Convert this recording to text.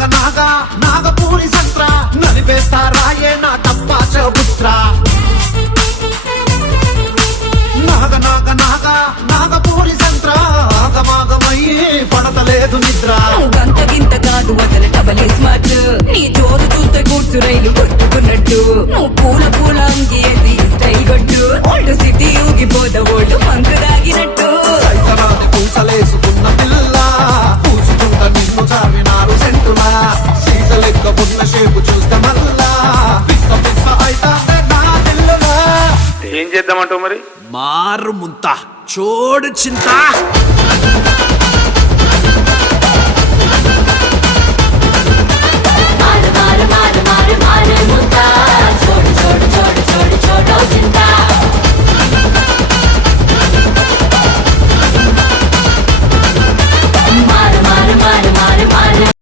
నాగ నాగ నాగపూరి సంత్ర నలిపేస్తా రాయే నా టప్పాచ పుత్ర నాగ నాగ నాగ నాగపూరి సంత్ర ఆగమాగమయ్యి పడతలేదు నిద్ర గంత గింత కాదు అసలు డబల్ స్మార్ట్ నీ జోరు చూస్తే కూర్చు రైలు కొట్టుకున్నట్టు నువ్వు పూల పూల అంగేసి స్టైల్ కొట్టు ఓల్డ్ సిటీ ఊగిపోద ఓల్డ్ మంకు దాగినట్టు సైతనాన్ని పూసలేసుకున్న పిల్ల పూసుకుంట నిన్ను చావినారు సెంటులా సీస లెక్క ఉన్న షేపు చూస్తే మల్లా పిస్స పిస్స అయితాందే నా దిల్లులా ఏం చేద్దామంటావు మరి? మారు ముంత చోడు చింత